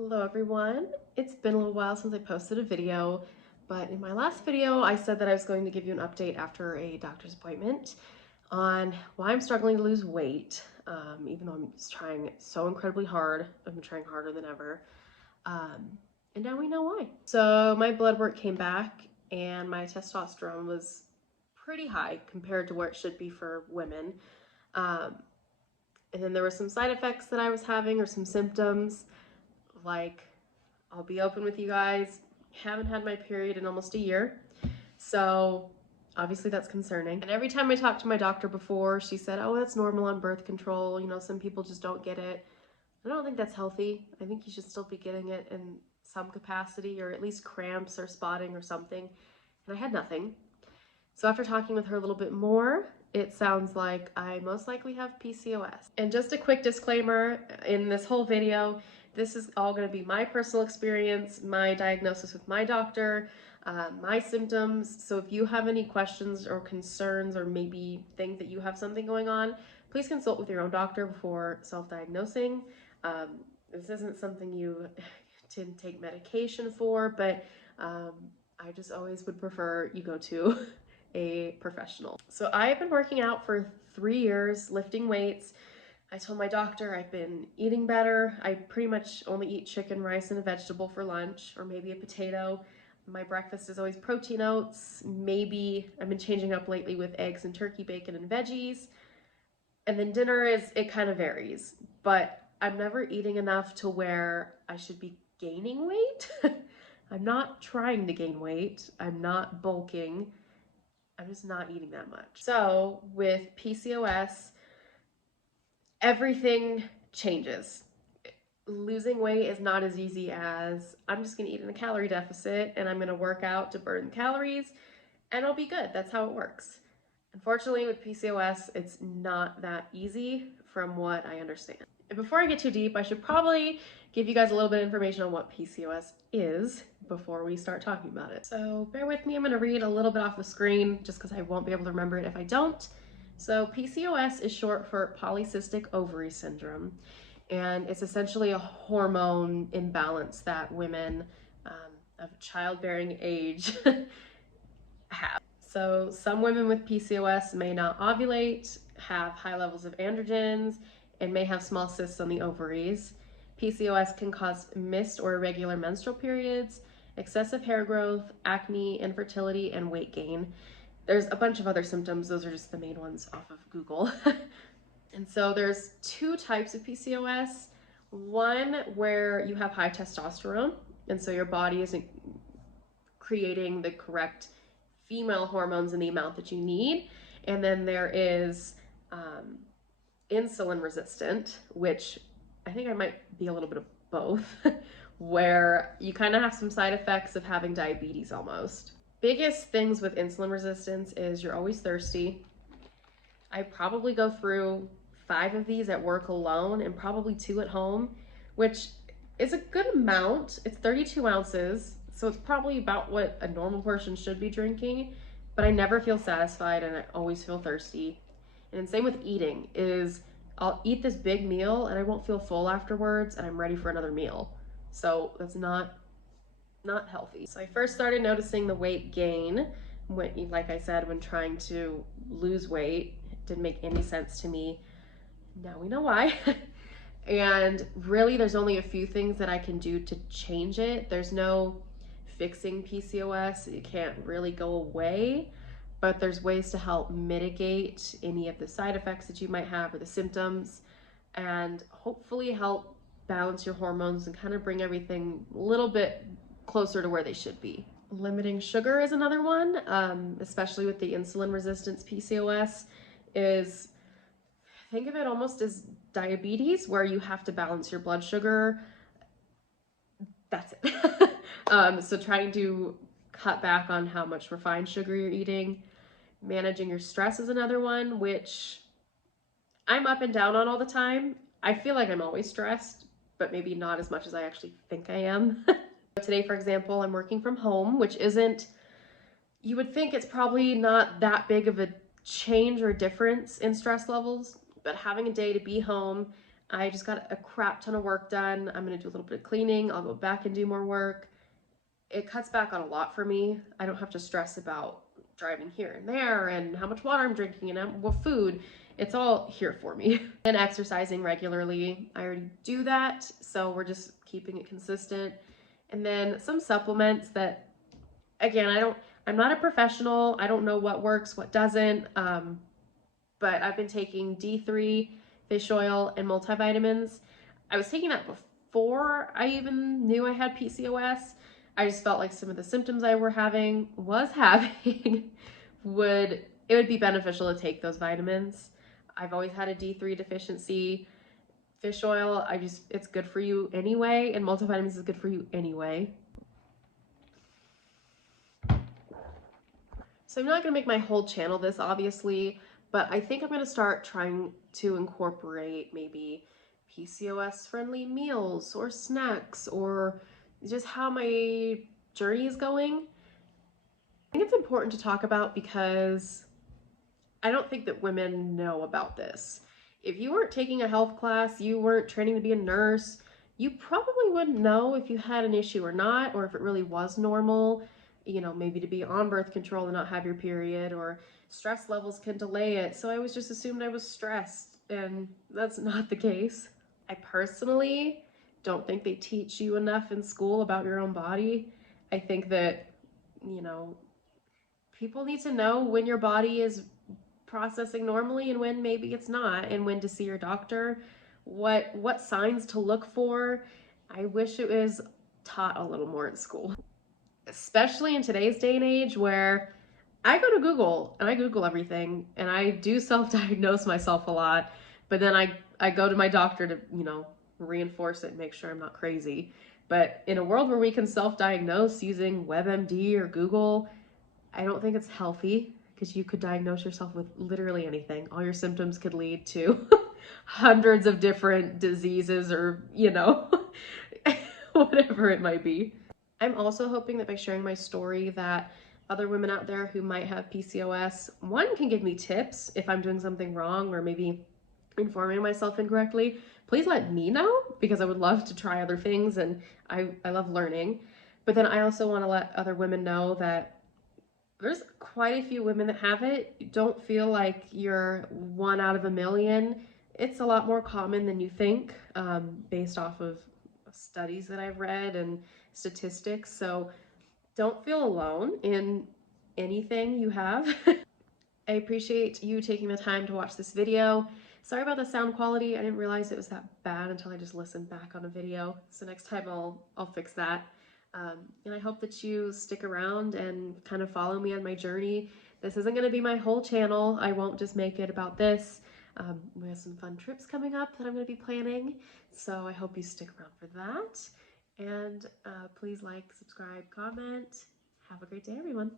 Hello everyone. It's been a little while since I posted a video, but in my last video I said that I was going to give you an update after a doctor's appointment on why I'm struggling to lose weight, even though I'm trying so incredibly hard. I've been trying harder than ever, and now we know why. So my blood work came back and my testosterone was pretty high compared to where it should be for women. And then there were some side effects that I was having, or some symptoms. Like, I'll be open with you guys, haven't had my period in almost a year, so obviously that's concerning. And every time I talked to my doctor before, she said, oh, that's normal on birth control, you know, some people just don't get it. I don't think that's healthy. I think you should still be getting it in some capacity, or at least cramps or spotting or something, and I had nothing. So after talking with her a little bit more, it sounds like I most likely have PCOS. And just a quick disclaimer, in this whole video, this is all going to be my personal experience, my diagnosis with my doctor, my symptoms. So if you have any questions or concerns, or maybe think that you have something going on, please consult with your own doctor before self-diagnosing. This isn't something you can take medication for, but I just always would prefer you go to a professional. So I've been working out for 3 years, lifting weights. I told my doctor I've been eating better. I pretty much only eat chicken, rice, and a vegetable for lunch, or maybe a potato. My breakfast is always protein oats. Maybe I've been changing up lately with eggs and turkey bacon and veggies. And then dinner it kind of varies, but I'm never eating enough to where I should be gaining weight. I'm not trying to gain weight. I'm not bulking. I'm just not eating that much. So with PCOS, everything changes. Losing weight is not as easy as I'm just gonna eat in a calorie deficit and I'm gonna work out to burn calories and I'll be good. That's how it works. Unfortunately, with PCOS, it's not that easy from what I understand. And before I get too deep, I should probably give you guys a little bit of information on what PCOS is before we start talking about it. So bear with me, I'm gonna read a little bit off the screen just because I won't be able to remember it if I don't. So PCOS is short for polycystic ovary syndrome, and it's essentially a hormone imbalance that women of childbearing age have. So some women with PCOS may not ovulate, have high levels of androgens, and may have small cysts on the ovaries. PCOS can cause missed or irregular menstrual periods, excessive hair growth, acne, infertility, and weight gain. There's a bunch of other symptoms. Those are just the main ones off of Google. And so there's 2 types of PCOS. One where you have high testosterone, and so your body isn't creating the correct female hormones in the amount that you need. And then there is insulin resistant, which I think I might be a little bit of both, where you kind of have some side effects of having diabetes almost. Biggest things with insulin resistance is you're always thirsty. I probably go through 5 of these at work alone and probably 2 at home, which is a good amount. It's 32 ounces, so it's probably about what a normal person should be drinking, but I never feel satisfied and I always feel thirsty. And same with eating, is I'll eat this big meal and I won't feel full afterwards and I'm ready for another meal. So that's not healthy. So I first started noticing the weight gain when, like I said, when trying to lose weight. It didn't make any sense to me. Now we know why. And really there's only a few things that I can do to change it. There's no fixing PCOS. It can't really go away, but there's ways to help mitigate any of the side effects that you might have or the symptoms, and hopefully help balance your hormones and kind of bring everything a little bit closer to where they should be. Limiting sugar is another one, especially with the insulin resistance PCOS, is think of it almost as diabetes, where you have to balance your blood sugar. That's it. So trying to cut back on how much refined sugar you're eating. Managing your stress is another one, which I'm up and down on all the time. I feel like I'm always stressed, but maybe not as much as I actually think I am. Today, for example, I'm working from home, which isn't, you would think it's probably not that big of a change or difference in stress levels, but having a day to be home, I just got a crap ton of work done. I'm gonna do a little bit of cleaning. I'll go back and do more work. It cuts back on a lot for me. I don't have to stress about driving here and there and how much water I'm drinking and what food. It's all here for me. And exercising regularly. I already do that, so we're just keeping it consistent. And then some supplements that, again, I'm not a professional. I don't know what works, what doesn't. But I've been taking D3, fish oil, and multivitamins. I was taking that before I even knew I had PCOS. I just felt like some of the symptoms I was having would be beneficial to take those vitamins. I've always had a D3 deficiency. Fish oil, it's good for you anyway, and multivitamins is good for you anyway. So I'm not gonna make my whole channel this, obviously, but I think I'm gonna start trying to incorporate maybe PCOS friendly meals or snacks or just how my journey is going. I think it's important to talk about because I don't think that women know about this. If you weren't taking a health class, you weren't training to be a nurse, you probably wouldn't know if you had an issue or not, or if it really was normal, you know, maybe to be on birth control and not have your period, or stress levels can delay it. So I always just assumed I was stressed, and that's not the case. I personally don't think they teach you enough in school about your own body. I think that, you know, people need to know when your body is processing normally and when maybe it's not, and when to see your doctor, what signs to look for. I wish it was taught a little more in school, especially in today's day and age where I go to Google and I Google everything and I do self-diagnose myself a lot, but then I go to my doctor to, you know, reinforce it and make sure I'm not crazy. But in a world where we can self-diagnose using WebMD or Google, I don't think it's healthy because you could diagnose yourself with literally anything. All your symptoms could lead to hundreds of different diseases or, you know, whatever it might be. I'm also hoping that by sharing my story that other women out there who might have PCOS, one, can give me tips if I'm doing something wrong or maybe informing myself incorrectly. Please let me know because I would love to try other things and I love learning. But then I also want to let other women know that there's quite a few women that have it. Don't feel like you're one out of a million. It's a lot more common than you think, based off of studies that I've read and statistics. So don't feel alone in anything you have. I appreciate you taking the time to watch this video. Sorry about the sound quality. I didn't realize it was that bad until I just listened back on a video. So next time I'll fix that. And I hope that you stick around and kind of follow me on my journey. This isn't going to be my whole channel. I won't just make it about this. We have some fun trips coming up that I'm going to be planning. So I hope you stick around for that. And please like, subscribe, comment. Have a great day, everyone.